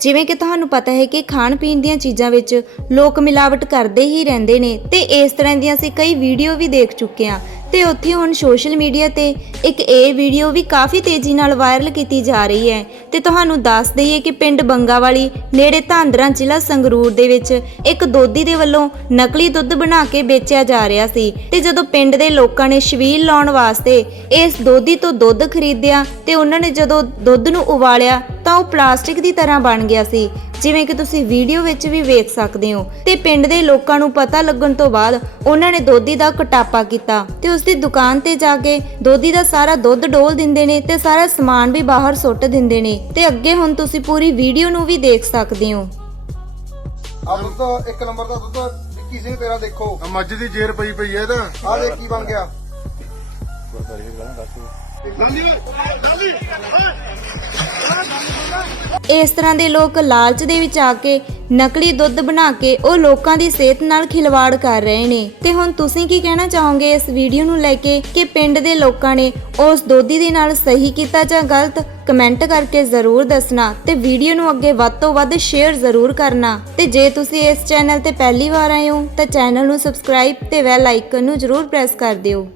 ਜਿਵੇਂ ਕਿ ਤੁਹਾਨੂੰ ਪਤਾ ਹੈ ਕਿ ਖਾਣ ਪੀਣ ਦੀਆਂ ਚੀਜ਼ਾਂ ਵਿੱਚ ਲੋਕ ਮਿਲਾਵਟ ਕਰਦੇ ਹੀ ਰਹਿੰਦੇ ਨੇ ਤੇ ਇਸ ਤਰ੍ਹਾਂ ਦੀਆਂ ਅਸੀਂ ਕਈ ਵੀਡੀਓ ਵੀ ਦੇਖ ਚੁੱਕੇ ਹਾਂ। ਤੇ ਉੱਥੇ ਹੁਣ ਸੋਸ਼ਲ ਮੀਡੀਆ ਤੇ ਇੱਕ ਇਹ ਵੀਡੀਓ ਵੀ ਕਾਫੀ ਤੇਜ਼ੀ ਨਾਲ ਵਾਇਰਲ ਕੀਤੀ ਜਾ ਰਹੀ ਹੈ ਤੇ ਤੁਹਾਨੂੰ ਦੱਸ ਦਈਏ ਕਿ ਪਿੰਡ ਬੰਗਾਵਾਲੀ ਨੇੜੇ ਧਾਂਦਰਾ ਜ਼ਿਲ੍ਹਾ ਸੰਗਰੂਰ ਦੇ ਵਿੱਚ ਇੱਕ ਦੋਧੀ ਦੇ ਵੱਲੋਂ ਨਕਲੀ ਦੁੱਧ ਬਣਾ ਕੇ ਵੇਚਿਆ ਜਾ ਰਿਹਾ ਸੀ ਤੇ ਜਦੋਂ ਪਿੰਡ ਦੇ ਲੋਕਾਂ ਨੇ ਸ਼ਵੀਲ ਲਾਉਣ ਵਾਸਤੇ ਇਸ ਦੋਧੀ ਤੋਂ ਦੁੱਧ ਖਰੀਦਿਆ ਤੇ ਉਹਨਾਂ ਨੇ ਜਦੋਂ ਦੁੱਧ ਨੂੰ ਉਬਾਲਿਆ ਤਾਂ ਉਹ ਪਲਾਸਟਿਕ ਦੀ ਤਰ੍ਹਾਂ ਬਣ ਗਿਆ ਸੀ ਜਿਵੇਂ ਕਿ ਤੁਸੀਂ ਵੀਡੀਓ ਵਿੱਚ ਵੀ ਵੇਖ ਸਕਦੇ ਹੋ। ਤੇ ਪਿੰਡ ਦੇ ਲੋਕਾਂ ਨੂੰ ਪਤਾ ਲੱਗਣ ਤੋਂ ਬਾਅਦ ਉਹਨਾਂ ਨੇ ਦੋਧੀ ਦਾ ਕਟਾਪਾ ਕੀਤਾ। ਤੇ ਉਸ ਦੀ ਦੁਕਾਨ ਤੇ ਜਾ ਕੇ ਦੋਧੀ ਦਾ ਸਾਰਾ ਦੁੱਧ ਡੋਲ ਦਿੰਦੇ ਨੇ ਤੇ ਸਾਰਾ ਸਮਾਨ ਵੀ ਬਾਹਰ ਸੁੱਟ ਦਿੰਦੇ ਨੇ। ਤੇ ਅੱਗੇ ਹੁਣ ਤੁਸੀਂ ਪੂਰੀ ਵੀਡੀਓ ਨੂੰ ਵੀ ਦੇਖ ਸਕਦੇ ਹੋ। ਆ ਦੁੱਧ ਇੱਕ ਨੰਬਰ ਦਾ ਦੁੱਧ ਵਿੱਕੀ ਸਿੰਘ ਤੇਰਾ ਦੇਖੋ। ਆ ਮੱਝ ਦੀ ਜੇਰ ਪਈ ਪਈ ਐ ਇਹਦਾ ਆ ਦੇਖ ਕੀ ਬਣ ਗਿਆ। ਇਸ ਤਰ੍ਹਾਂ ਦੇ ਲੋਕ ਲਾਲਚ ਦੇ ਵਿੱਚ ਆ ਕੇ ਨਕਲੀ ਦੁੱਧ ਬਣਾ ਕੇ ਉਹ ਲੋਕਾਂ ਦੀ ਸਿਹਤ ਨਾਲ ਖਿਲਵਾੜ ਕਰ ਰਹੇ ਨੇ। ਤੇ ਹੁਣ ਤੁਸੀਂ ਕੀ ਕਹਿਣਾ ਚਾਹੋਗੇ ਇਸ ਵੀਡੀਓ ਨੂੰ ਲੈ ਕੇ ਕਿ ਪਿੰਡ ਦੇ ਲੋਕਾਂ ਨੇ ਉਸ ਦੋਧੀ ਦੇ ਨਾਲ ਸਹੀ ਕੀਤਾ ਜਾਂ ਗਲਤ? ਕਮੈਂਟ ਕਰਕੇ ਜ਼ਰੂਰ ਦੱਸਣਾ ਤੇ ਵੀਡੀਓ ਨੂੰ ਅੱਗੇ ਵੱਧ ਤੋਂ ਵੱਧ ਸ਼ੇਅਰ ਜ਼ਰੂਰ ਕਰਨਾ। ਤੇ ਜੇ ਤੁਸੀਂ ਇਸ ਚੈਨਲ ਤੇ ਪਹਿਲੀ ਵਾਰ ਆਏ ਹੋ ਤਾਂ ਚੈਨਲ ਨੂੰ ਸਬਸਕ੍ਰਾਈਬ ਤੇ ਬੈਲ ਆਈਕਨ ਨੂੰ ਜ਼ਰੂਰ ਪ੍ਰੈਸ ਕਰ ਦਿਓ।